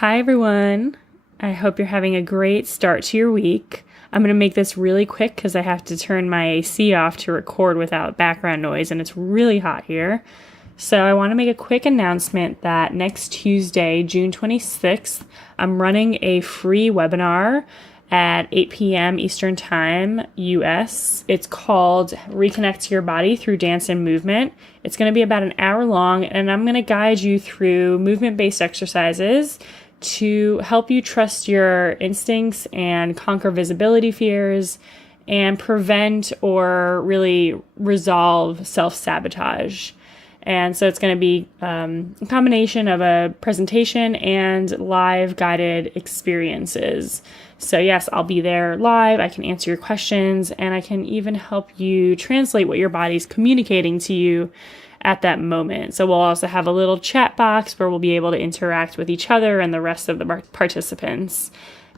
Hi, everyone. I hope you're having a great start to your week. I'm going to make this really quick because I have to turn my AC off to record without background noise, and it's really hot here. So I want to make a quick announcement that next Tuesday, June 26th, I'm running a free webinar at 8 p.m. Eastern Time, US. It's called Reconnect to Your Body Through Dance and Movement. It's going to be about an hour long, and I'm going to guide you through movement-based exercises to help you trust your instincts and conquer visibility fears and prevent or really resolve self-sabotage. And so it's going to be a combination of a presentation and live guided experiences. So yes, I'll be there live. I can answer your questions, and I can even help you translate what your body's communicating to you at that moment. So we'll also have a little chat box where we'll be able to interact with each other and the rest of the participants.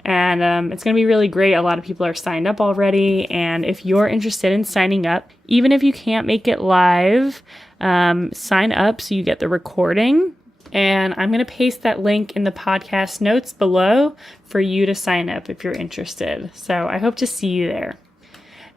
And it's going to be really great. A lot of people are signed up already. And if you're interested in signing up, even if you can't make it live, sign up so you get the recording. And I'm going to paste that link in the podcast notes below for you to sign up if you're interested. So I hope to see you there.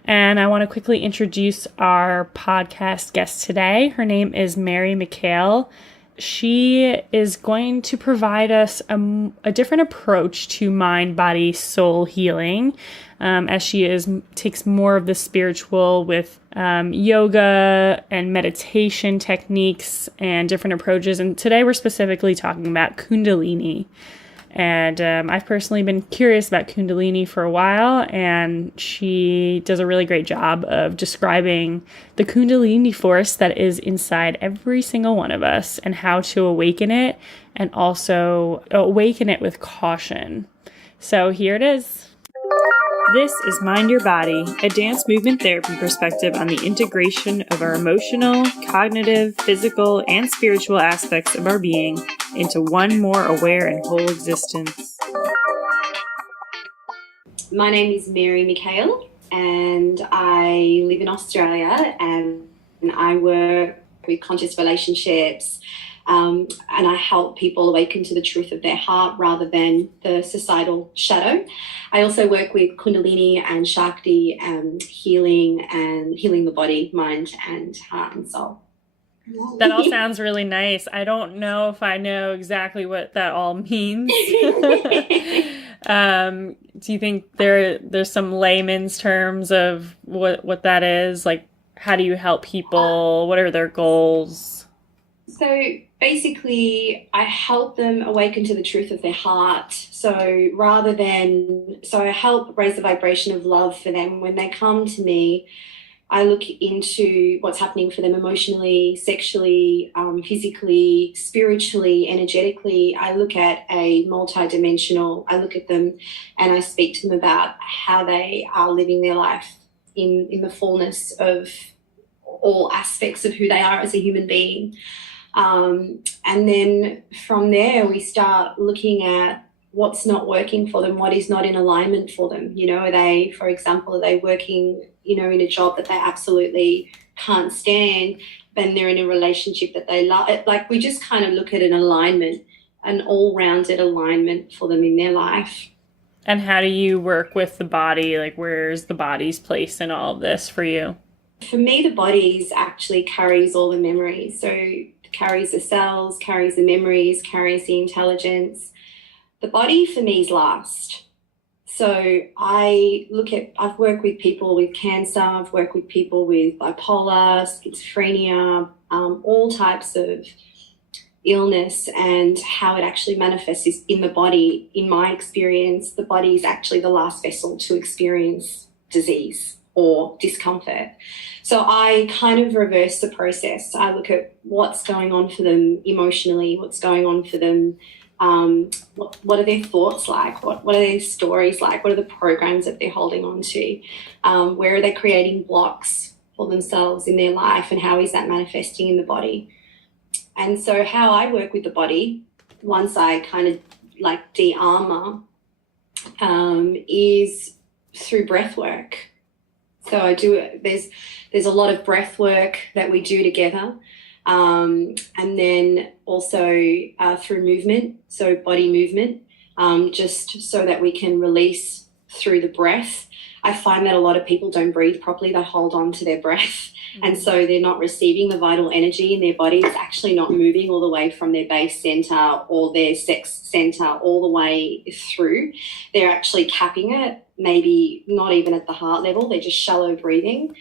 And I want to quickly introduce our podcast guest today. Her name is Mikhael. She is going to provide us a different approach to mind, body, soul healing, as she takes more of the spiritual with yoga and meditation techniques and different approaches. And today we're specifically talking about Kundalini. And I've personally been curious about Kundalini for a while, and she does a really great job of describing the Kundalini force that is inside every single one of us and how to awaken it, and also awaken it with caution. So here it is. This is Mind Your Body, a dance movement therapy perspective on the integration of our emotional, cognitive, physical, and spiritual aspects of our being into one more aware and whole existence. My name is Mikhael, and I live in Australia, and I work with conscious relationships, and I help people awaken to the truth of their heart rather than the societal shadow. I also work with Kundalini and Shakti and healing the body, mind, and heart and soul. That all sounds really nice. I don't know if I know exactly what that all means. Do you think there's some layman's terms of what that is? Like, how do you help people? What are their goals? So basically, I help them awaken to the truth of their heart. So I help raise the vibration of love for them. When they come to me, I look into what's happening for them emotionally, sexually, physically, spiritually, energetically. I look at I look at them and I speak to them about how they are living their life in the fullness of all aspects of who they are as a human being. And then from there, we start looking at what's not working for them, what is not in alignment for them. Are they working, in a job that they absolutely can't stand, then they're in a relationship that they love. Like, we just kind of look at an alignment, an all-rounded alignment for them in their life. And how do you work with the body? Like, where's the body's place in all of this for you? For me, the body actually carries all the memories. So carries the cells, carries the memories, carries the intelligence. The body for me is last. So I've worked with people with cancer, I've worked with people with bipolar, schizophrenia, all types of illness, and how it actually manifests is in the body. In my experience, the body is actually the last vessel to experience disease or discomfort. So I kind of reverse the process. I look at what's going on for them emotionally, what's going on for them, what are their thoughts like, what are their stories like, what are the programs that they're holding on to, where are they creating blocks for themselves in their life, and how is that manifesting in the body. And so how I work with the body, once I kind of like de-armor, is through breath work. So there's a lot of breath work that we do together. And then also through movement, so body movement, just so that we can release through the breath. I find that a lot of people don't breathe properly. They hold on to their breath. And so they're not receiving the vital energy in their body. It's actually not moving all the way from their base center or their sex center all the way through. They're actually capping it, maybe not even at the heart level. They're just shallow breathing.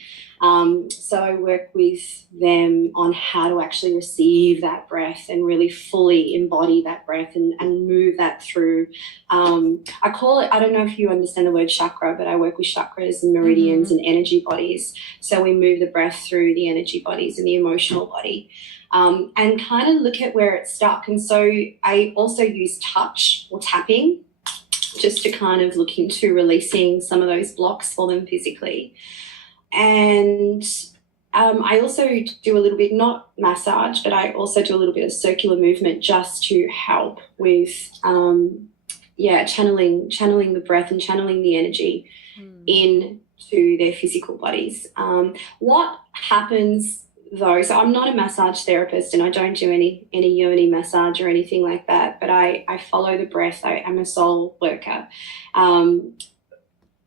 So I work with them on how to actually receive that breath and really fully embody that breath and move that through. I call it, I don't know if you understand the word chakra, but I work with chakras and meridians and energy bodies. So we move the breath through the energy bodies and the emotional body, and kind of look at where it's stuck. And so I also use touch or tapping just to kind of look into releasing some of those blocks for them physically. And I also do a little bit, not massage, but I also do a little bit of circular movement just to help with, channeling the breath and channeling the energy into their physical bodies. What happens though, so I'm not a massage therapist and I don't do any yoni massage or anything like that, but I follow the breath. I am a soul worker.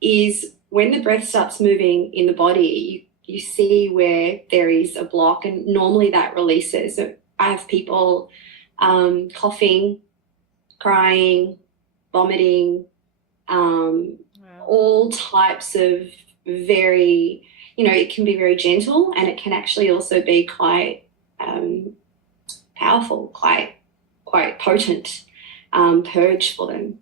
Is when the breath starts moving in the body, you see where there is a block, and normally that releases. So I have people coughing, crying, vomiting, all types of very, it can be very gentle, and it can actually also be quite powerful, quite potent purge for them.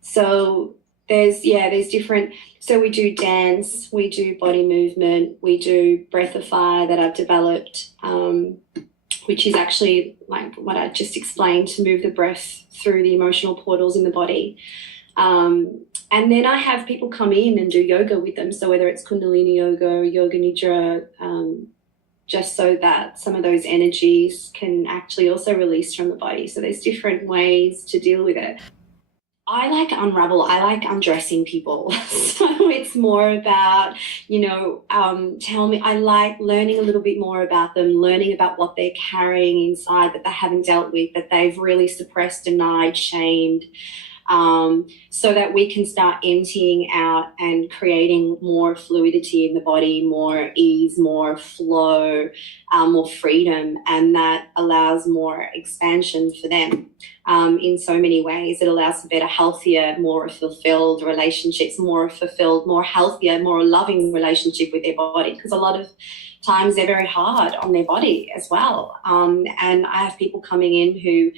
So there's different, so we do dance, we do body movement, we do Breathify that I've developed, which is actually like what I just explained, to move the breath through the emotional portals in the body. And then I have people come in and do yoga with them. So whether it's Kundalini yoga, yoga nidra, just so that some of those energies can actually also release from the body. So there's different ways to deal with it. I like unravel. I like undressing people. So it's more about, tell me, I like learning a little bit more about them, learning about what they're carrying inside that they haven't dealt with, that they've really suppressed, denied, shamed, so that we can start emptying out and creating more fluidity in the body, more ease, more flow, more freedom, and that allows more expansion for them in so many ways. It allows for better, healthier, more fulfilled relationships, more fulfilled, more healthier, more loving relationship with their body, because a lot of times they're very hard on their body as well. And I have people coming in who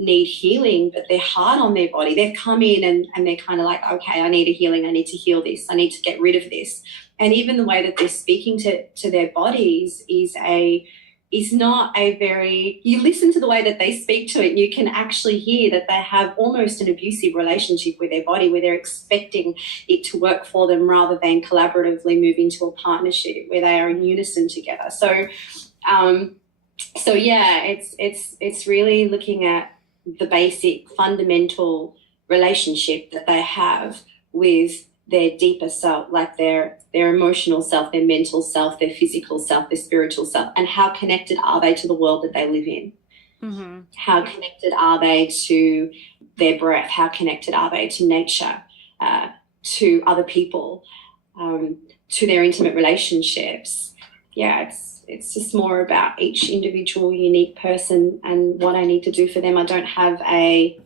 need healing, but they're hard on their body. They've come in and they're kind of like, okay, I need a healing. I need to heal this. I need to get rid of this. And even the way that they're speaking to their bodies is not a very, you listen to the way that they speak to it, and you can actually hear that they have almost an abusive relationship with their body, where they're expecting it to work for them rather than collaboratively move into a partnership where they are in unison together. So yeah, it's really looking at the basic fundamental relationship that they have with their deeper self, like their emotional self, their mental self, their physical self, their spiritual self, and how connected are they to the world that they live in? Mm-hmm. How connected are they to their breath? How connected are they to nature, to other people, to their intimate relationships? Yeah, it's just more about each individual unique person and what I need to do for them. I don't have a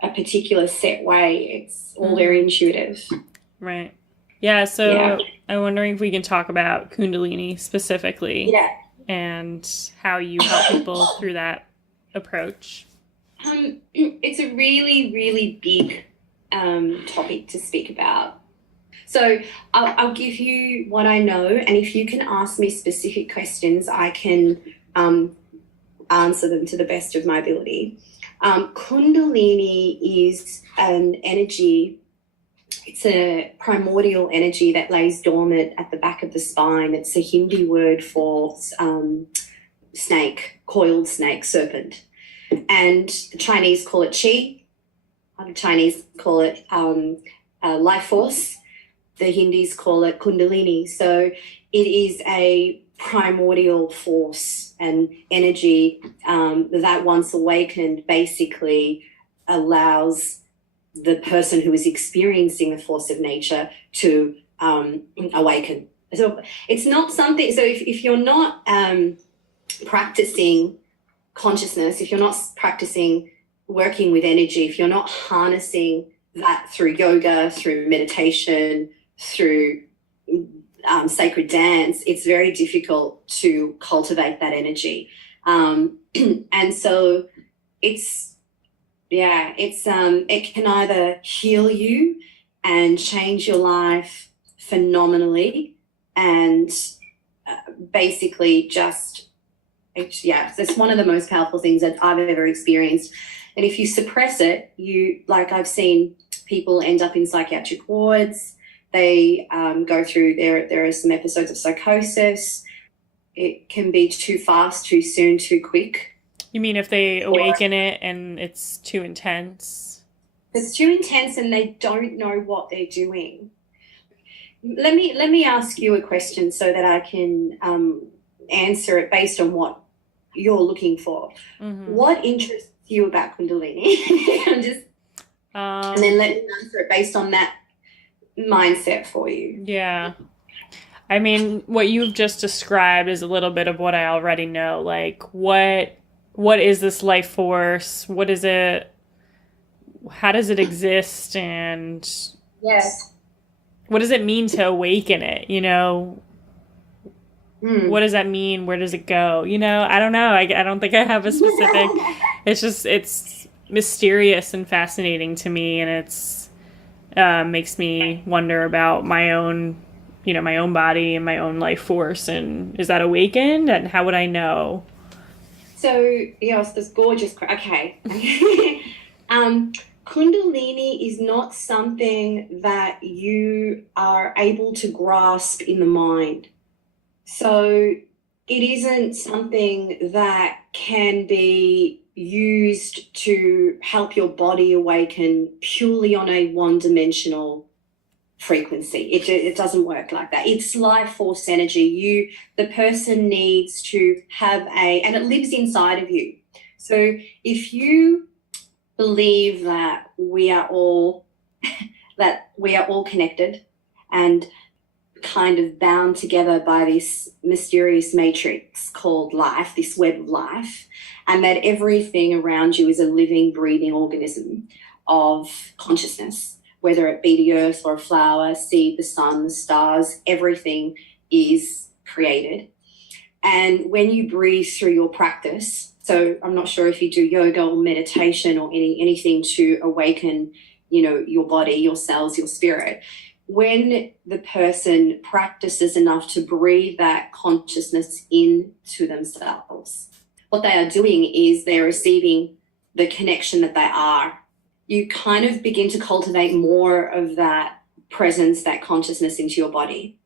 particular set way. It's all very intuitive. Right. Yeah, so I'm wondering if we can talk about Kundalini specifically. Yeah. And how you help people through that approach. It's a really, really big topic to speak about. So I'll give you what I know, and if you can ask me specific questions, I can answer them to the best of my ability. Kundalini is an energy. It's a primordial energy that lays dormant at the back of the spine. It's a Hindi word for snake, coiled snake, serpent. And the Chinese call it chi. The Chinese call it life force. The Hindis call it Kundalini. So it is a primordial force and energy that once awakened basically allows the person who is experiencing the force of nature to awaken. So it's not something, so if you're not practicing consciousness, if you're not practicing working with energy, if you're not harnessing that through yoga, through meditation, through sacred dance, it's very difficult to cultivate that energy. And so it can either heal you and change your life phenomenally, and basically just, it's one of the most powerful things that I've ever experienced. And if you suppress it, I've seen people end up in psychiatric wards. They go through, there are some episodes of psychosis. It can be too fast, too soon, too quick. You mean if they awaken it and it's too intense? It's too intense and they don't know what they're doing. Let me ask you a question so that I can answer it based on what you're looking for. Mm-hmm. What interests you about Kundalini? And then let me answer it based on that mindset for you. Yeah. I mean, what you've just described is a little bit of what I already know. Like, what is this life force? What is it? How does it exist? And yes, what does it mean to awaken it? You know, what does that mean? Where does it go? You know, I don't know. I don't think I have a specific. It's mysterious and fascinating to me, and it's makes me wonder about my own body and my own life force. And is that awakened? And how would I know? So, yes, this gorgeous. Okay. Kundalini is not something that you are able to grasp in the mind. So it isn't something that can be used to help your body awaken purely on a one-dimensional frequency. It doesn't work like that. It's life force energy. The person needs to have and it lives inside of you. So if you believe that we are all connected and kind of bound together by this mysterious matrix called life, this web of life, and that everything around you is a living, breathing organism of consciousness, whether it be the earth or a flower, seed, the sun, the stars, everything is created. And when you breathe through your practice, so I'm not sure if you do yoga or meditation or anything to awaken, your body, your cells, your spirit, when the person practices enough to breathe that consciousness into themselves, what they are doing is they're receiving the connection that they are. You kind of begin to cultivate more of that presence, that consciousness into your body,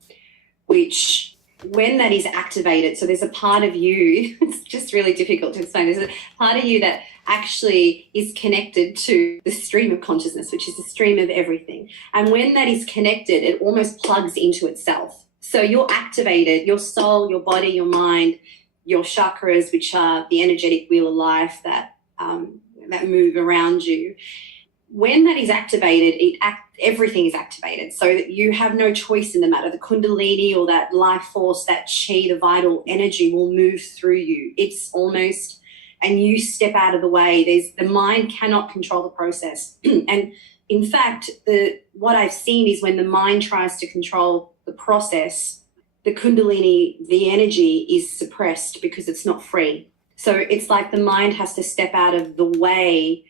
which when that is activated, so there's a part of you, it's just really difficult to explain, there's a part of you that actually is connected to the stream of consciousness, which is the stream of everything. And when that is connected, it almost plugs into itself. So you're activated, your soul, your body, your mind, your chakras, which are the energetic wheel of life that move around you. When that is activated, everything is activated, so that you have no choice in the matter. The Kundalini or that life force, that chi, the vital energy will move through you. It's almost, and you step out of the way. The mind cannot control the process. And in fact, what I've seen is when the mind tries to control the process, the Kundalini, the energy is suppressed because it's not free. So it's like the mind has to step out of the way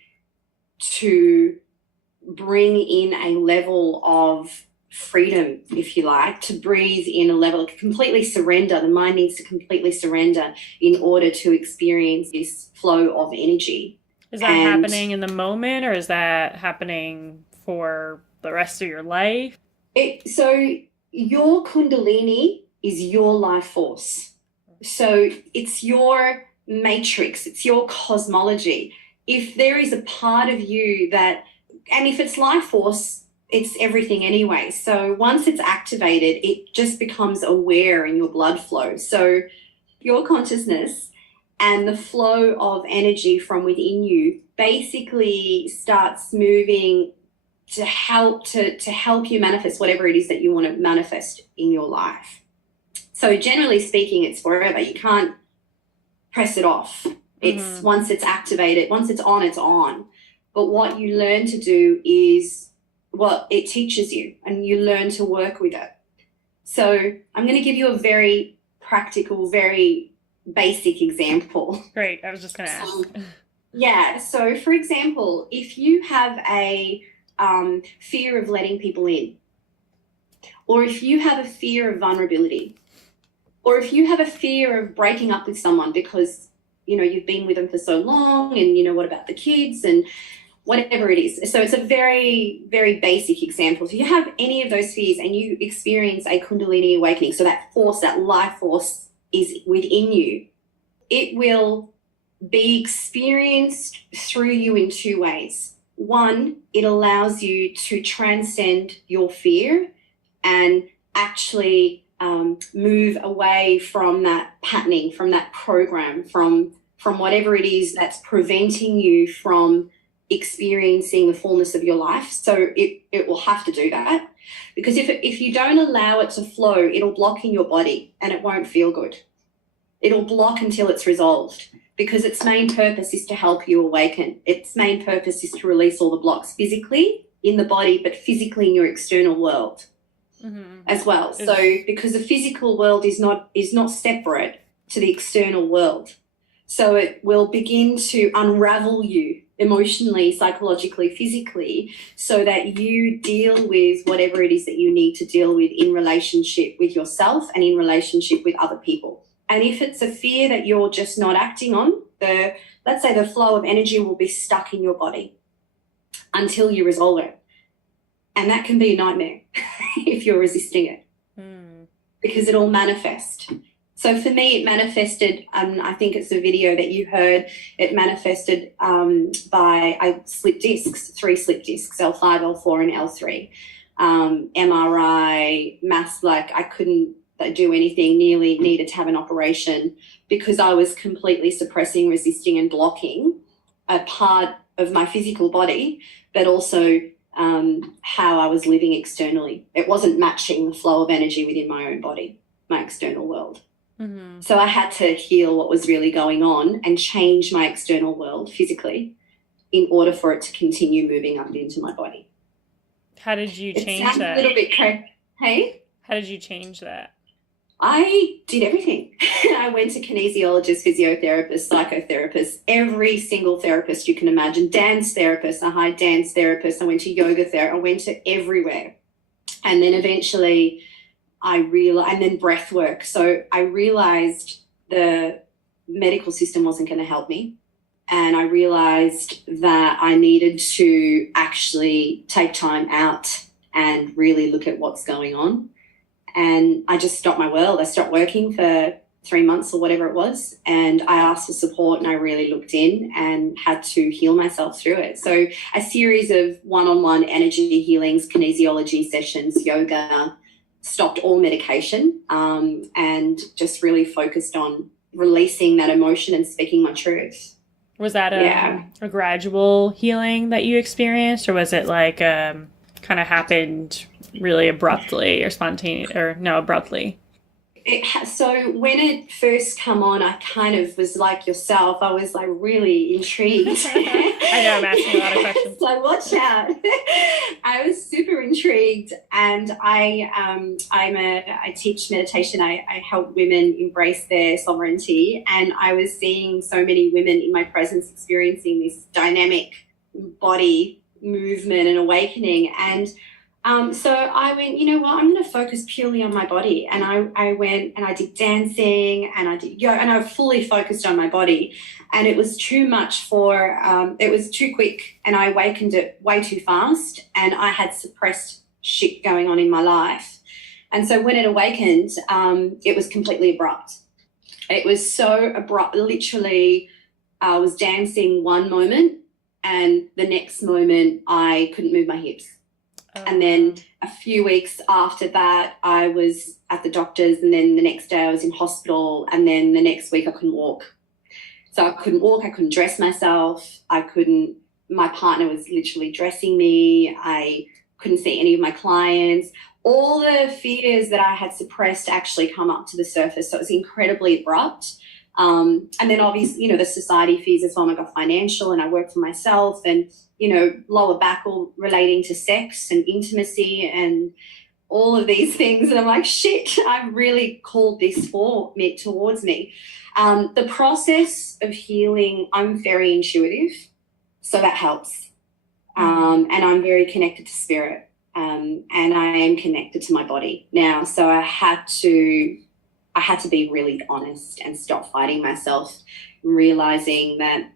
to bring in a level of freedom, if you like, to breathe in a level of completely surrender. The mind needs to completely surrender in order to experience this flow of energy. Is that happening in the moment, or is that happening for the rest of your life? So your Kundalini is your life force. So it's your matrix, it's your cosmology. If there is a part of you and if it's life force, it's everything anyway. So once it's activated, it just becomes aware in your blood flow. So your consciousness and the flow of energy from within you basically starts moving to help you manifest whatever it is that you want to manifest in your life. So generally speaking, it's forever. You can't press it off. It's once it's activated, once it's on, it's on. But what you learn to do is what it teaches you, and you learn to work with it. So I'm going to give you a very practical, very basic example. Great. I was just going to ask. Yeah. So for example, if you have a fear of letting people in, or if you have a fear of vulnerability, or if you have a fear of breaking up with someone because, you know, you've been with them for so long and, you know, what about the kids and whatever it is. So it's a very, very basic example. If you have any of those fears and you experience a Kundalini awakening, so that force, that life force is within you, it will be experienced through you in two ways. One, it allows you to transcend your fear and actually move away from that patterning, from that program, from whatever it is that's preventing you from experiencing the fullness of your life. So it will have to do that, because if you don't allow it to flow, it'll block in your body and it won't feel good. It'll block until it's resolved, because its main purpose is to help you awaken. Its main purpose is to release all the blocks physically in the body, but physically in your external world as well. So because the physical world is not separate to the external world. So it will begin to unravel you emotionally, psychologically, physically, so that you deal with whatever it is that you need to deal with in relationship with yourself and in relationship with other people. And if it's a fear that you're just not acting on, let's say the flow of energy will be stuck in your body until you resolve it. And that can be a nightmare if you're resisting it, because it'll manifest. So for me, it manifested, I think it's a video that you heard, it manifested by I slipped discs, 3 slip discs, L5, L4 and L3. MRI, mass, like I couldn't do anything, nearly needed to have an operation because I was completely suppressing, resisting and blocking a part of my physical body, but also how I was living externally. It wasn't matching the flow of energy within my own body, my external world. So I had to heal what was really going on and change my external world physically in order for it to continue moving up into my body. How did you change that? A little bit crazy. Hey? How did you change that? I did everything. I went to kinesiologists, physiotherapists, psychotherapists, every single therapist you can imagine, dance therapists, a high dance therapist. I went to yoga therapy. I went to everywhere. And then eventually and then breath work. So I realized the medical system wasn't going to help me. And I realized that I needed to actually take time out and really look at what's going on. And I just stopped my world. I stopped working for 3 months or whatever it was. And I asked for support and I really looked in and had to heal myself through it. So a series of one-on-one energy healings, kinesiology sessions, yoga, stopped all medication, and just really focused on releasing that emotion and speaking my truth. Was that a gradual healing that you experienced, or was it like kind of happened really abruptly or spontaneous, or no, abruptly? So when it first come on, I kind of was like yourself. I was like really intrigued. I know, I'm asking a lot of questions. So watch out. I was super intrigued, and I teach meditation. I help women embrace their sovereignty, and I was seeing so many women in my presence experiencing this dynamic body movement and awakening. And so I went, you know what, I'm going to focus purely on my body. And I went and I did dancing and I did yoga, and I fully focused on my body. And it was too much it was too quick, and I awakened it way too fast, and I had suppressed shit going on in my life. And so when it awakened, it was completely abrupt. It was so abrupt. Literally, I was dancing one moment and the next moment I couldn't move my hips. And then a few weeks after that, I was at the doctor's, and then the next day I was in hospital, and then the next week I couldn't walk. So I couldn't walk, I couldn't dress myself, my partner was literally dressing me, I couldn't see any of my clients. All the fears that I had suppressed actually come up to the surface, so it was incredibly abrupt. And then obviously, the society fears as well. I got financial, and I work for myself, and, lower back all relating to sex and intimacy and all of these things. And I'm like, shit, I've really called this towards me. The process of healing, I'm very intuitive, so that helps. And I'm very connected to spirit, and I am connected to my body now. So I had to be really honest and stop fighting myself, realizing that,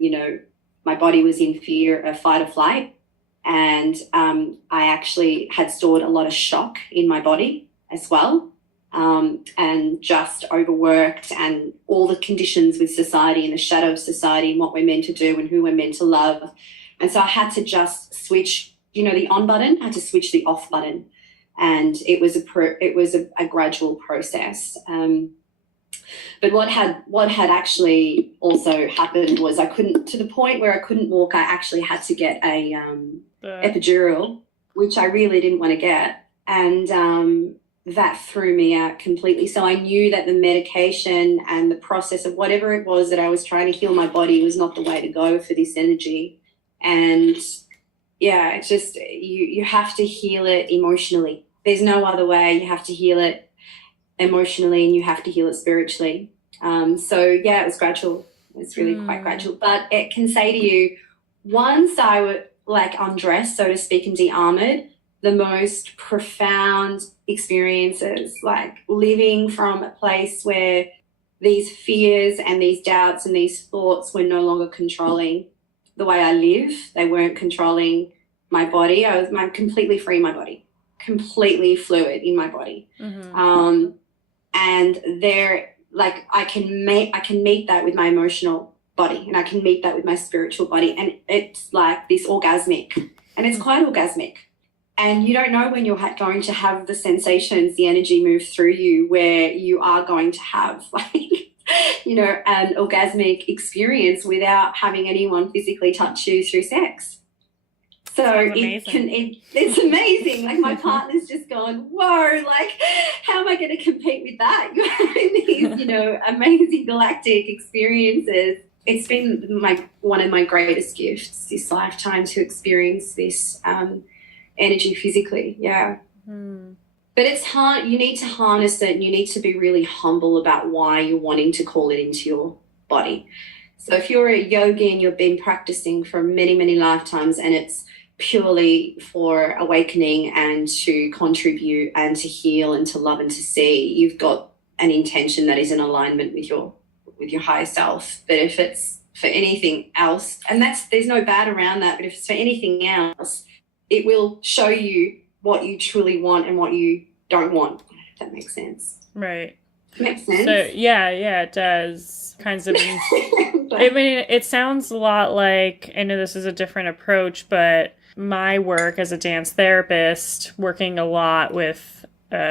my body was in fear of fight or flight. And I actually had stored a lot of shock in my body as well, and just overworked, and all the conditions with society and the shadow of society and what we're meant to do and who we're meant to love. And so I had to just switch, the on button, I had to switch the off button. And it was a gradual process. But what had actually also happened was to the point where I couldn't walk, I actually had to get a epidural, which I really didn't want to get. And that threw me out completely. So I knew that the medication and the process of whatever it was that I was trying to heal my body was not the way to go for this energy. And yeah, it's just, you have to heal it emotionally. There's no other way. You have to heal it emotionally, and you have to heal it spiritually. So yeah, it was gradual. It's really quite gradual. But it can say to you, once I would undressed, so to speak, and de-armored, the most profound experiences, like living from a place where these fears and these doubts and these thoughts were no longer controlling the way I live. They weren't controlling my body. I was completely free in my body, completely fluid in my body. Mm-hmm. And there, I can meet that with my emotional body, and I can meet that with my spiritual body, and it's like this orgasmic, and it's quite orgasmic. And you don't know when you're going to have the sensations, the energy move through you, where you are going to have an orgasmic experience without having anyone physically touch you through sex. So it's amazing. Like, my partner's just going, whoa, how am I going to compete with that? You're having these, amazing galactic experiences. It's been one of my greatest gifts this lifetime, to experience this energy physically. Yeah. But it's hard. You need to harness it, and you need to be really humble about why you're wanting to call it into your body. So if you're a yogi and you've been practicing for many, many lifetimes, and it's purely for awakening and to contribute and to heal and to love and to see, you've got an intention that is in alignment with your higher self. But if it's for anything else, and there's no bad around that, but if it's for anything else, it will show you what you truly want and what you don't want, if that makes sense. Right. Makes sense? So, yeah, it does. Kinds of, it sounds a lot like, I know this is a different approach, but my work as a dance therapist, working a lot with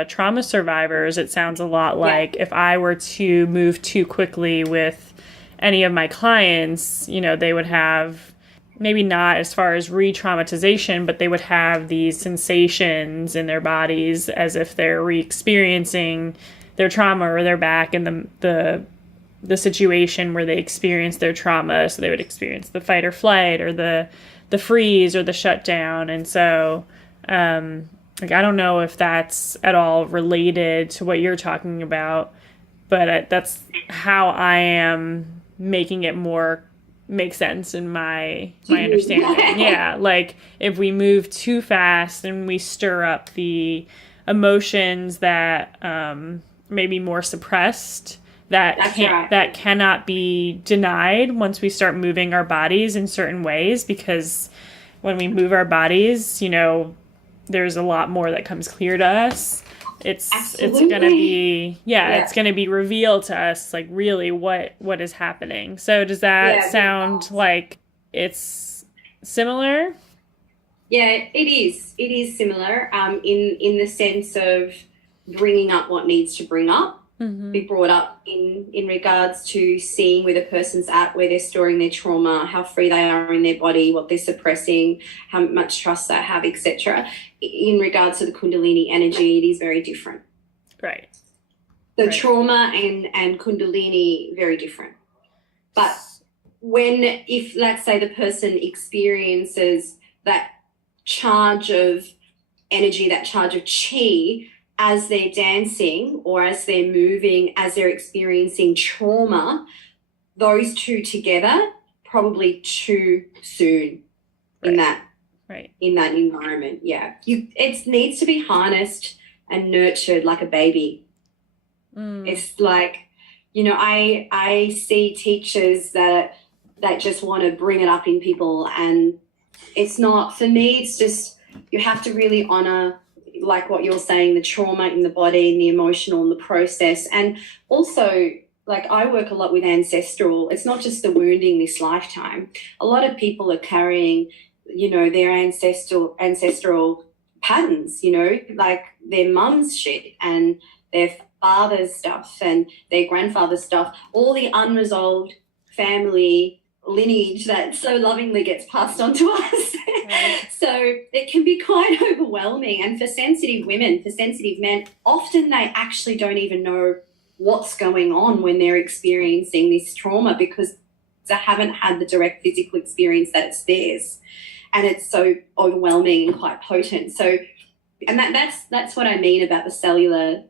trauma survivors, it sounds a lot like if I were to move too quickly with any of my clients, they would have, maybe not as far as re-traumatization, but they would have these sensations in their bodies as if they're re-experiencing their trauma, or they're back in the situation where they experienced their trauma. So they would experience the fight or flight, or the freeze, or the shutdown. And so, I don't know if that's at all related to what you're talking about, but that's how I am making it more make sense in my understanding. Yeah, if we move too fast and we stir up the emotions that may be more suppressed, that cannot be denied once we start moving our bodies in certain ways, because when we move our bodies, there's a lot more that comes clear to us. It's going to be, it's going to be revealed to us, really what is happening. So does that sound like it's similar? Yeah, it is. It is similar in the sense of bringing up what needs to be brought up in regards to seeing where the person's at, where they're storing their trauma, how free they are in their body, what they're suppressing, how much trust they have, etc. In regards to the Kundalini energy, it is very different. Right. So trauma and Kundalini, very different. But if let's say the person experiences that charge of energy, that charge of chi, as they're dancing or as they're moving, as they're experiencing trauma, those two together, probably too soon in that environment. Yeah. It needs to be harnessed and nurtured like a baby. It's like, you know, I see teachers that just want to bring it up in people, and it's not, for me, it's just, you have to really honor, like what you're saying, the trauma in the body and the emotional and the process. And also, like, I work a lot with ancestral. It's not just the wounding this lifetime. A lot of people are carrying, you know, their ancestral patterns, you know, like their mum's shit and their father's stuff and their grandfather's stuff, all the unresolved family lineage that so lovingly gets passed on to us. So it can be quite overwhelming. And for sensitive women, for sensitive men, often they actually don't even know what's going on when they're experiencing this trauma, because they haven't had the direct physical experience that it's theirs. And it's so overwhelming and quite potent. So, and that's what I mean about the cellular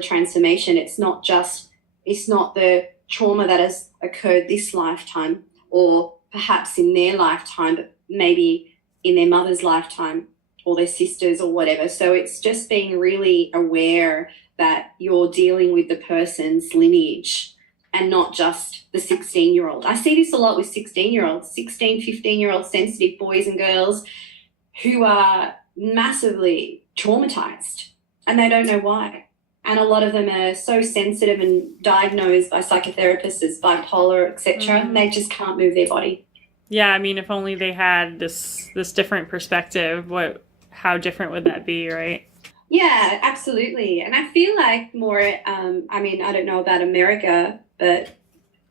transformation. It's not the trauma that has occurred this lifetime, or perhaps in their lifetime, but maybe in their mother's lifetime or their sisters or whatever. So it's just being really aware that you're dealing with the person's lineage and not just the 16-year-old. I see this a lot with 16-year-olds, 16, 15-year-old sensitive boys and girls who are massively traumatized and they don't know why. And a lot of them are so sensitive and diagnosed by psychotherapists as bipolar, etc. And they just can't move their body. Yeah, I mean, if only they had this different perspective, how different would that be, right? Yeah, absolutely. And I feel like more, I mean, I don't know about America, but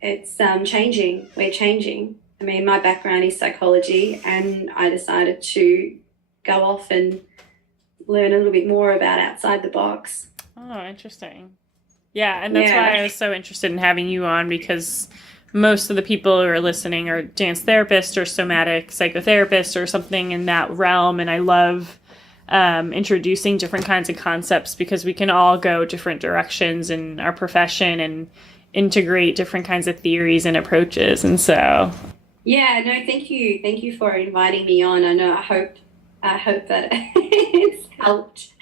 it's changing. We're changing. I mean, my background is psychology, and I decided to go off and learn a little bit more about outside the box. Oh, interesting. Yeah, and that's why I was so interested in having you on, because most of the people who are listening are dance therapists or somatic psychotherapists or something in that realm, and I love introducing different kinds of concepts because we can all go different directions in our profession and integrate different kinds of theories and approaches. And so, yeah, no, thank you for inviting me on. I hope that it's helped.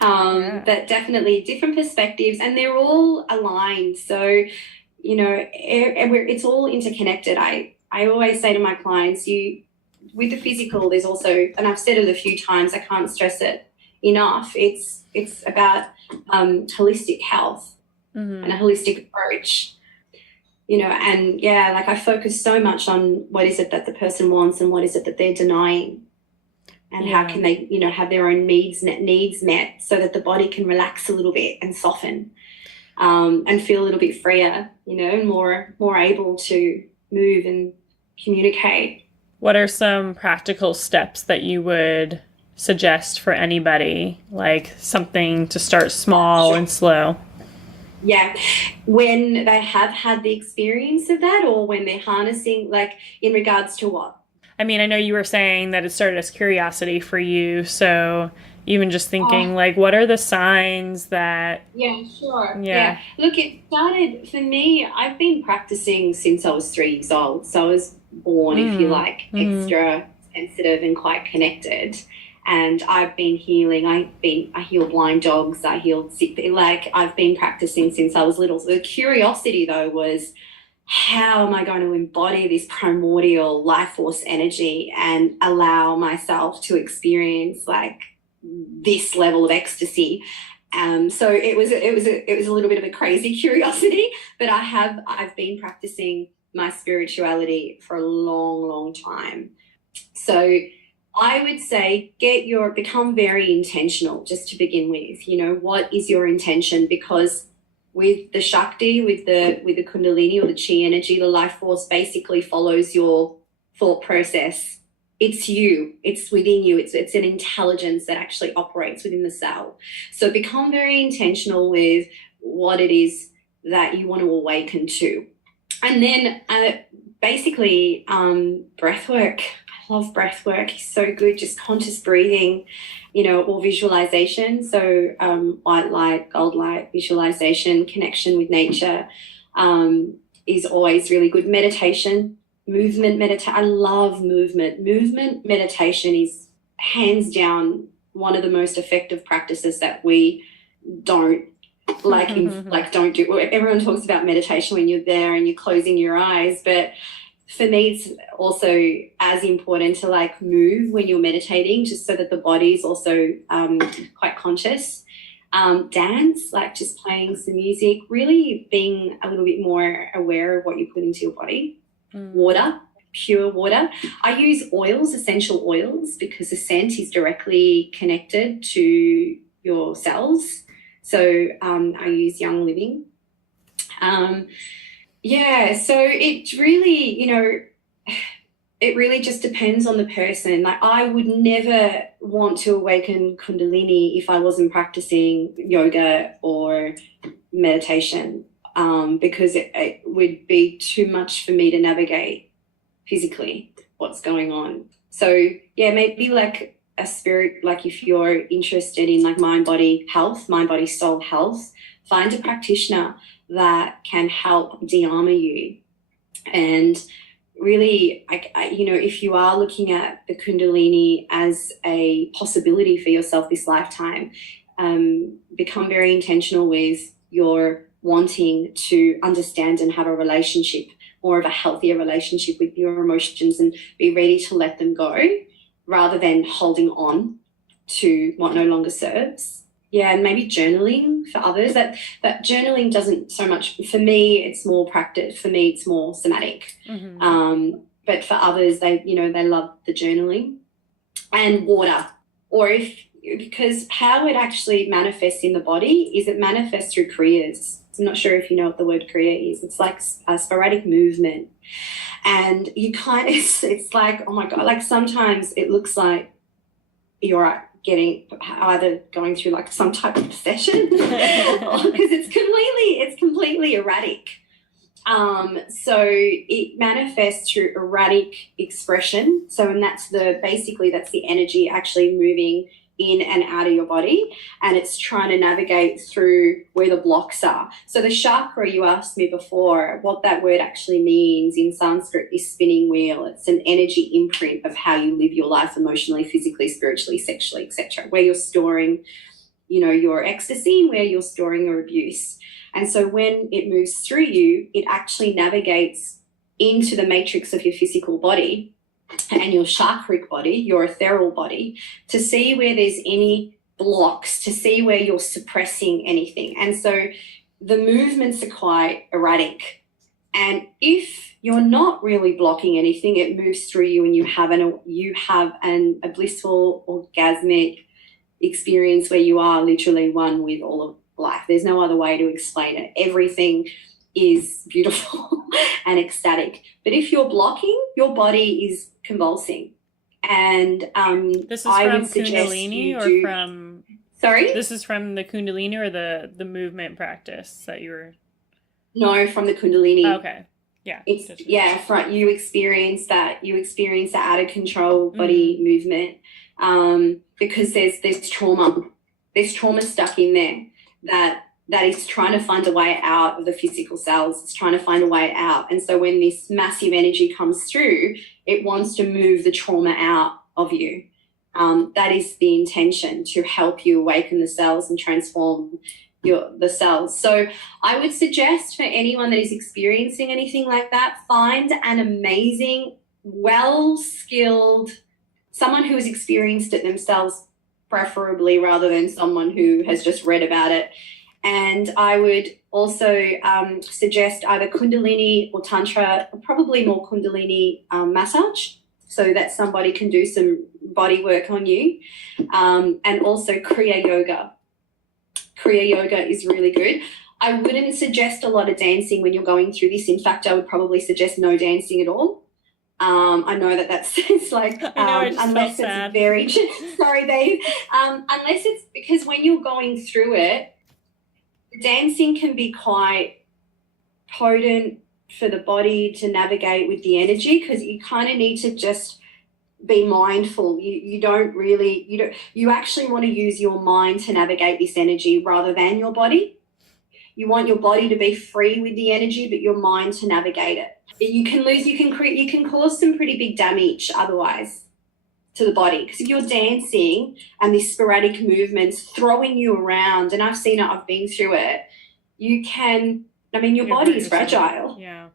But definitely different perspectives, and they're all aligned. So, you know, it's all interconnected. I always say to my clients, with the physical, there's also, and I've said it a few times, I can't stress it enough, it's about holistic health and a holistic approach, you know. And yeah, like I focus so much on what is it that the person wants and what is it that they're denying, and how can they, you know, have their own needs met so that the body can relax a little bit and soften, and feel a little bit freer, you know, and more able to move and communicate. What are some practical steps that you would suggest for anybody, like something to start small and slow? Yeah, when they have had the experience of that, or when they're harnessing, like in regards to what? I mean, I know you were saying that it started as curiosity for you, so even just thinking, like, what are the signs that... Yeah, sure. Yeah. Look, it started, for me, I've been practicing since I was 3 years old, so I was born, if you like, extra sensitive and quite connected. And I've been healing. I heal blind dogs. I healed sick. Like, I've been practicing since I was little. So the curiosity, though, was, how am I going to embody this primordial life force energy and allow myself to experience like this level of ecstasy? So it was a little bit of a crazy curiosity, but I've been practicing my spirituality for a long, long time. So I would say become very intentional just to begin with. You know, what is your intention? Because with the Shakti, with the Kundalini or the Chi energy, the life force basically follows your thought process. It's you, it's within you, it's an intelligence that actually operates within the cell. So become very intentional with what it is that you want to awaken to. And then basically breath work. I love breath work. It's so good. Just conscious breathing, you know, or visualization. So white light, gold light, visualization, connection with nature is always really good. Meditation, movement, I love movement. Movement meditation is hands down one of the most effective practices that we don't don't do. Everyone talks about meditation when you're there and you're closing your eyes, but for me it's also as important to like move when you're meditating, just so that the body is also quite conscious. Dance, like just playing some music, really being a little bit more aware of what you put into your body. Water, pure water. I use oils, essential oils, because the scent is directly connected to your cells. So I use Young Living. So it really, you know, it really just depends on the person. Like I would never want to awaken Kundalini if I wasn't practicing yoga or meditation, because it would be too much for me to navigate physically what's going on. So yeah, maybe like a spirit, like if you're interested in like mind, body health, mind, body, soul health, find a practitioner that can help de-armor you. And really, you know, if you are looking at the Kundalini as a possibility for yourself this lifetime, become very intentional with your wanting to understand and have a relationship, more of a healthier relationship with your emotions, and be ready to let them go rather than holding on to what no longer serves. Yeah, and maybe journaling for others. That journaling doesn't so much, for me, it's more practice. For me, it's more somatic. But for others, they love the journaling. And water. Because how it actually manifests in the body is it manifests through kriyas. I'm not sure if you know what the word kriya is. It's like a sporadic movement. And you kind of, it's like, oh my God, like sometimes it looks like you're either going through like some type of session because it's completely erratic. So it manifests through erratic expression. So, and that's the energy actually moving in and out of your body, and it's trying to navigate through where the blocks are. So the chakra, you asked me before, what that word actually means in Sanskrit is spinning wheel. It's an energy imprint of how you live your life emotionally, physically, spiritually, sexually, etc., where you're storing, you know, your ecstasy and where you're storing your abuse. And so when it moves through you, it actually navigates into the matrix of your physical body and your chakric body, your ethereal body, to see where there's any blocks, to see where you're suppressing anything. And so the movements are quite erratic. And if you're not really blocking anything, it moves through you and you have a blissful, orgasmic experience where you are literally one with all of life. There's no other way to explain it. Everything is beautiful and ecstatic. But if you're blocking, your body is convulsing. And this is from Kundalini or from... Sorry? This is from the Kundalini or the movement practice that you were... No, from the Kundalini. Okay. Yeah. You experience that. You experience the out of control body movement because there's trauma. There's trauma stuck in there that is trying to find a way out of the physical cells. It's trying to find a way out. And so when this massive energy comes through, it wants to move the trauma out of you. That is the intention, to help you awaken the cells and transform the cells. So I would suggest for anyone that is experiencing anything like that, find an amazing, well-skilled, someone who has experienced it themselves, preferably, rather than someone who has just read about it. And I would also suggest either Kundalini or Tantra, probably more Kundalini massage. so that somebody can do some body work on you. And also Kriya Yoga. Kriya Yoga is really good. I wouldn't suggest a lot of dancing when you're going through this. In fact, I would probably suggest no dancing at all. I know that's it's like unless it's very sorry, babe. Unless it's because when you're going through it, dancing can be quite potent for the body to navigate with the energy, because you kind of need to just be mindful. You actually want to use your mind to navigate this energy rather than your body. You want your body to be free with the energy, but your mind to navigate it. You can cause some pretty big damage otherwise to the body, because if you're dancing and these sporadic movements throwing you around, and I've seen it, I've been through it, your body is fragile. Yeah.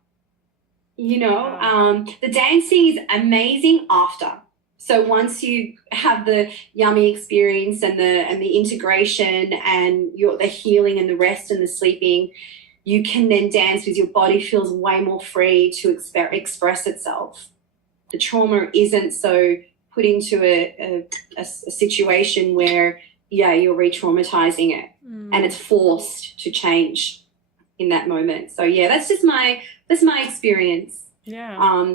The dancing is amazing after. So once you have the yummy experience and the integration and the healing and the rest and the sleeping, you can then dance because your body feels way more free to express itself. The trauma isn't so put into a situation where, you're re-traumatizing it and it's forced to change in that moment. So, that's just my experience. Yeah.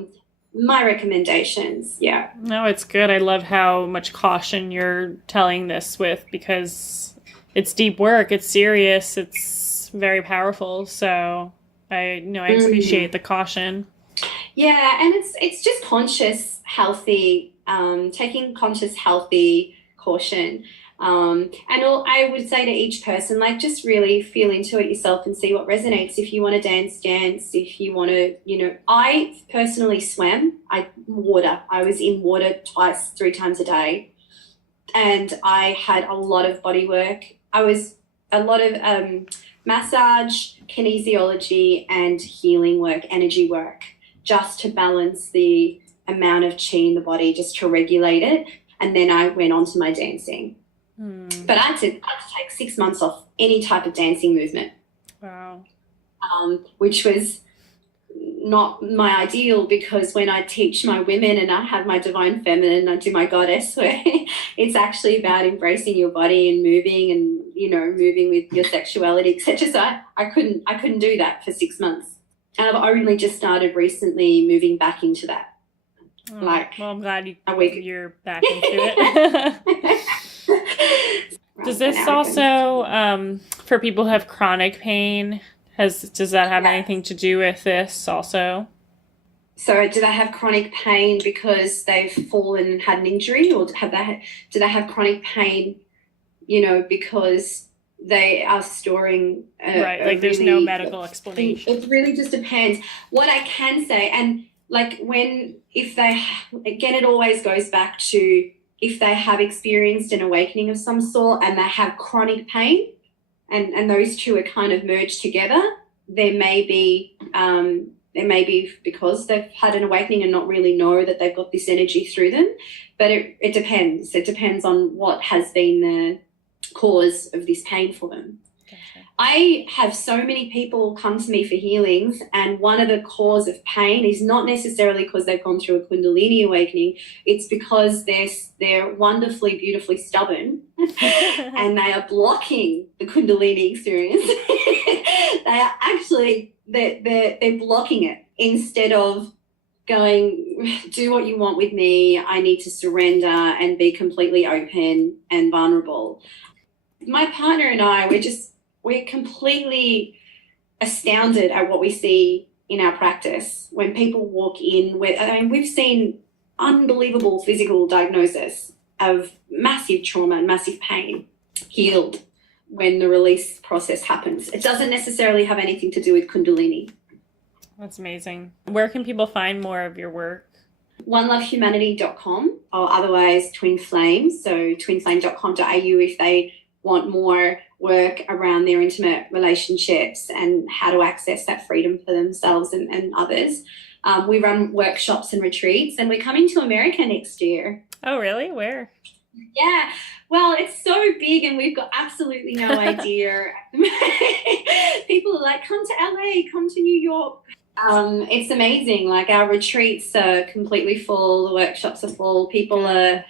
My recommendations. Yeah. No, it's good. I love how much caution you're telling this with, because it's deep work. It's serious. It's very powerful. So I appreciate the caution. Yeah. And it's just conscious, healthy, taking conscious, healthy caution. I would say to each person, like, just really feel into it yourself and see what resonates. If you want to dance. If you want to, I personally swam. I was in water 3 times a day, and I had a lot of body work. I was a lot of massage, kinesiology, and healing work, energy work, just to balance the amount of chi in the body, just to regulate it. And then I went on to my dancing. But I had to take 6 months off any type of dancing movement. Wow. Which was not my ideal, because when I teach my women and I have my divine feminine, I do my goddess, where it's actually about embracing your body and moving and, moving with your sexuality, etc. So I couldn't do that for 6 months. And I've only just started recently moving back into that. Well, I'm glad you're back into it. Does this also, for people who have chronic pain, does that have anything to do with this also? So do they have chronic pain because they've fallen and had an injury, or do they have chronic pain, because they are storing there's no medical explanation. It really just depends. What I can say, and it always goes back to, if they have experienced an awakening of some sort and they have chronic pain, and those two are kind of merged together, there may be because they've had an awakening and not really know that they've got this energy through them. But it depends. It depends on what has been the cause of this pain for them. Gotcha. I have so many people come to me for healings, and one of the cause of pain is not necessarily because they've gone through a Kundalini awakening. It's because they're wonderfully, beautifully stubborn and they are blocking the Kundalini experience. They are actually, they're blocking it instead of going, do what you want with me. I need to surrender and be completely open and vulnerable. My partner and I, we're completely astounded at what we see in our practice when people walk in. We've seen unbelievable physical diagnosis of massive trauma and massive pain healed when the release process happens. It doesn't necessarily have anything to do with Kundalini. That's amazing. Where can people find more of your work? onelovehumanity.com, or otherwise Twin Flames, so twinflame.com.au if they want more work around their intimate relationships and how to access that freedom for themselves and others. We run workshops and retreats, and we're coming to America next year. Oh, really? Where? Yeah. Well, it's so big and we've got absolutely no idea. People are like, come to LA, come to New York. It's amazing. Like our retreats are completely full, the workshops are full, people are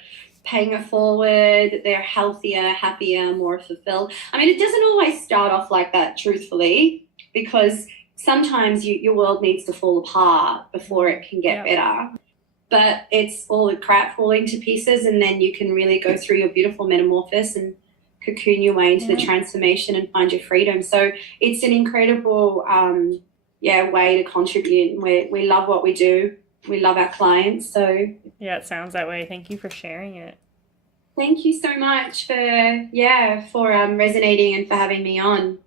paying it forward, they're healthier, happier, more fulfilled. I mean, it doesn't always start off like that, truthfully, because sometimes your world needs to fall apart before it can get better. But it's all the crap falling to pieces, and then you can really go through your beautiful metamorphosis and cocoon your way into the transformation and find your freedom. So it's an incredible way to contribute. We love what we do. We love our clients. So yeah, it sounds that way. Thank you for sharing it. Thank you so much for resonating and for having me on.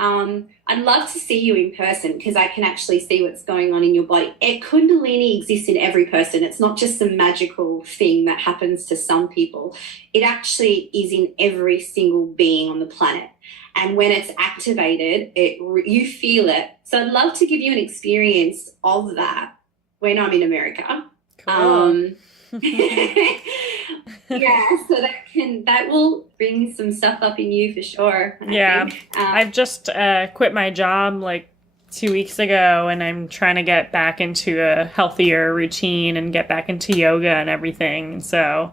I'd love to see you in person because I can actually see what's going on in your body. Kundalini exists in every person. It's not just some magical thing that happens to some people. It actually is in every single being on the planet. And when it's activated, you feel it. So I'd love to give you an experience of that when I'm in America. Cool. Yeah, so that will bring some stuff up in you for sure. Yeah, I've just quit my job like 2 weeks ago, and I'm trying to get back into a healthier routine and get back into yoga and everything. So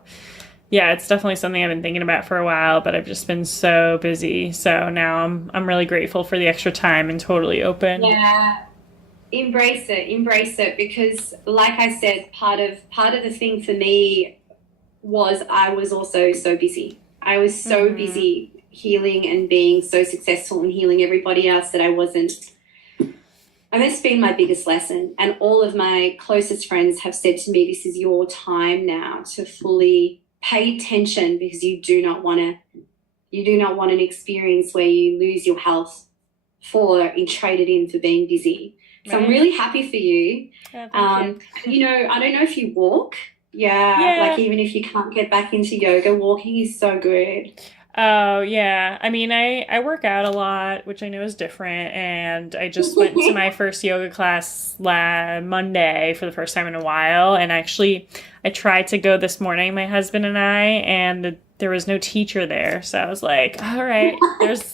yeah, it's definitely something I've been thinking about for a while, but I've just been so busy. So now I'm really grateful for the extra time and totally open. Yeah. Embrace it because like I said, part of the thing for me was I was also so busy. I was so busy healing and being so successful and healing everybody else that I wasn't. And that's been my biggest lesson. And all of my closest friends have said to me, this is your time now to fully pay attention because you do not want an experience where you lose your health and trade it in for being busy. So I'm really happy for you. Yeah, thank you. I don't know if you walk. Yeah, like even if you can't get back into yoga, walking is so good. Oh, yeah. I mean, I work out a lot, which I know is different, and I just went to my first yoga class Monday for the first time in a while, and actually I tried to go this morning, my husband and I, and there was no teacher there, so I was like, all right,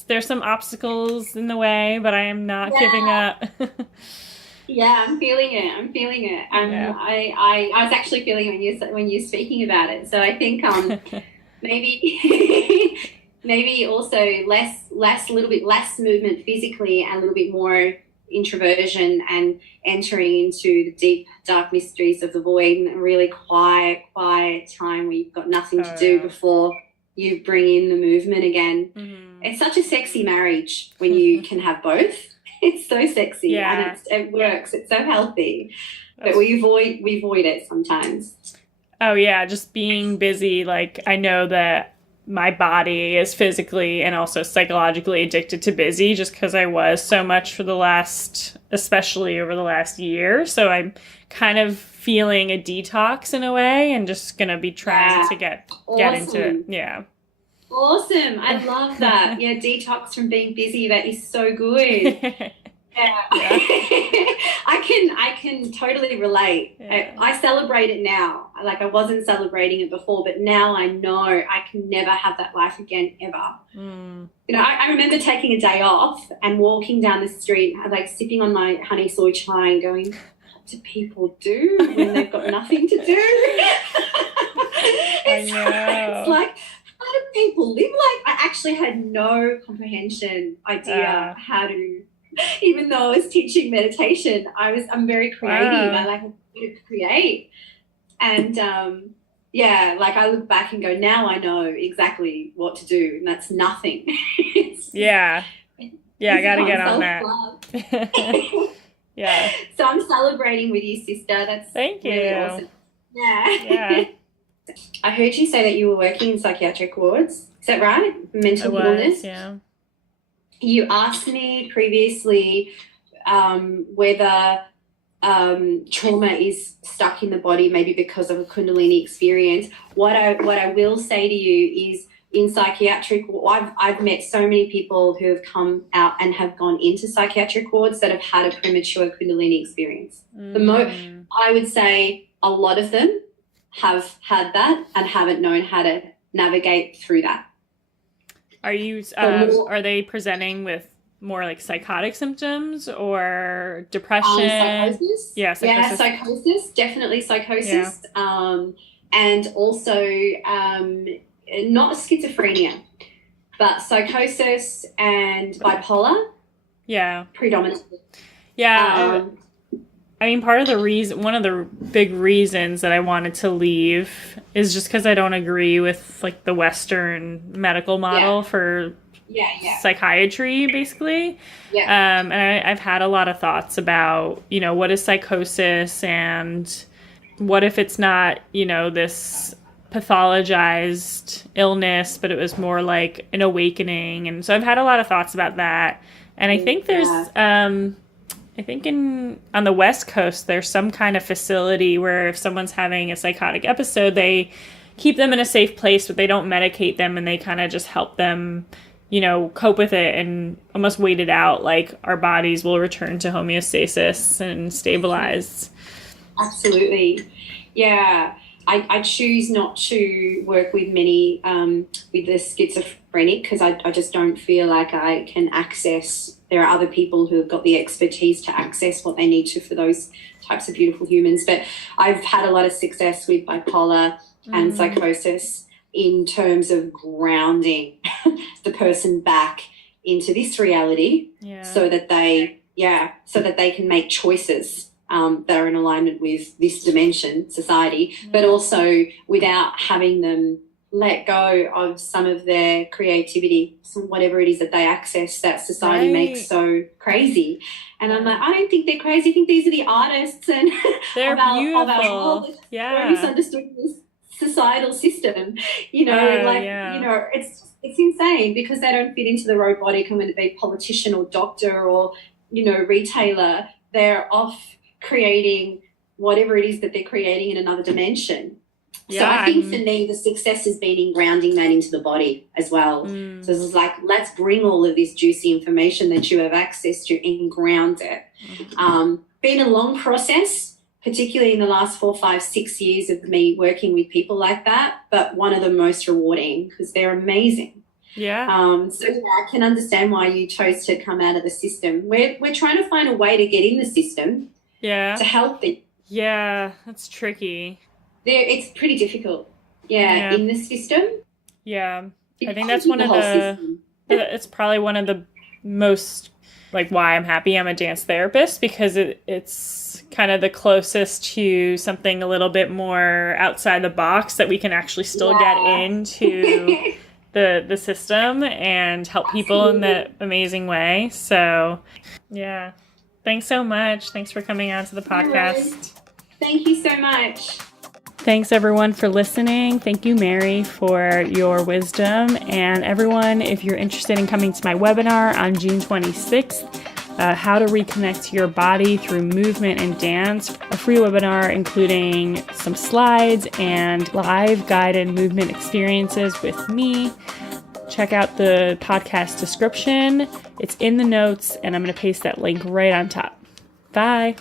there's some obstacles in the way, but I am not giving up. Yeah, I'm feeling it. I was actually feeling it when you're speaking about it. So I think maybe maybe also a little bit less movement physically and a little bit more introversion and entering into the deep dark mysteries of the void and a really quiet time where you've got nothing to do before you bring in the movement again. It's such a sexy marriage when you can have both. It's so sexy and it works. It's so healthy, but we avoid it sometimes. Oh yeah, just being busy. Like I know that my body is physically and also psychologically addicted to busy just because I was so much especially over the last year. So I'm kind of feeling a detox in a way and just going to be trying to get into it. Yeah. Awesome. I love that. Yeah, detox from being busy. That is so good. Yeah. I can totally relate. Yeah. I celebrate it now. Like I wasn't celebrating it before, but now I know I can never have that life again ever. I remember taking a day off and walking down the street, like sipping on my honey soy chai and going, what do people do when they've got nothing to do? It's like, how do people live? Like I actually had no idea how to. Even though I was teaching meditation, I'm very creative. Wow. I like to create. And like I look back and go, now I know exactly what to do, and that's nothing. I got to get on that. Yeah. So I'm celebrating with you, sister. That's Thank you. Really awesome. Yeah. I heard you say that you were working in psychiatric wards. Is that right? Mental illness? Yeah. You asked me previously whether trauma is stuck in the body, maybe because of a Kundalini experience. What I will say to you is, in psychiatric, I've met so many people who have come out and have gone into psychiatric wards that have had a premature Kundalini experience. I would say a lot of them have had that and haven't known how to navigate through that. Are they presenting with more like psychotic symptoms or depression? Psychosis. Yeah, psychosis. Yeah, psychosis, definitely psychosis. Yeah. And also not schizophrenia, but psychosis and bipolar. Yeah. Predominantly. Yeah. I mean, part of the reason, one of the big reasons that I wanted to leave is just because I don't agree with like the Western medical model for psychiatry, basically. Yeah. And I've had a lot of thoughts about, you know, what is psychosis and what if it's not, you know, this pathologized illness, but it was more like an awakening. And so I've had a lot of thoughts about that. And I think there's, I think on the West Coast, there's some kind of facility where if someone's having a psychotic episode, they keep them in a safe place, but they don't medicate them and they kind of just help them, you know, cope with it and almost wait it out. Like our bodies will return to homeostasis and stabilize. Absolutely. Yeah. I choose not to work with many with the schizophrenic because I just don't feel like I can access. There are other people who have got the expertise to access what they need to for those types of beautiful humans. But I've had a lot of success with bipolar and psychosis in terms of grounding the person back into this reality so that they can make choices that are in alignment with this dimension, society, but also without having them let go of some of their creativity, whatever it is that they access that society makes so crazy. And I'm like, I don't think they're crazy. I think these are the artists and they're beautiful. Of our misunderstood this societal system. You know, you know, it's insane because they don't fit into the robotic, and when they're politician or doctor or, you know, retailer, they're off creating whatever it is that they're creating in another dimension. So I think for me, the success has been in grounding that into the body as well. So it's like, let's bring all of this juicy information that you have access to and ground it. Been a long process, particularly in the last 4, 5, 6 years of me working with people like that, but one of the most rewarding because they're amazing. Yeah. So I can understand why you chose to come out of the system. We're trying to find a way to get in the system. To help them. Yeah, that's tricky. It's pretty difficult. In the system. Yeah. I think that's one of it's probably one of the most, like, why I'm happy I'm a dance therapist, because it's kind of the closest to something a little bit more outside the box that we can actually still get into the system and help people in that amazing way. So, yeah. Thanks so much. Thanks for coming on to the podcast. Thank you so much. Thanks, everyone, for listening. Thank you, Mary, for your wisdom. And everyone, if you're interested in coming to my webinar on June 26th, How to Reconnect to Your Body Through Movement and Dance, a free webinar including some slides and live guided movement experiences with me. Check out the podcast description. It's in the notes, and I'm going to paste that link right on top. Bye.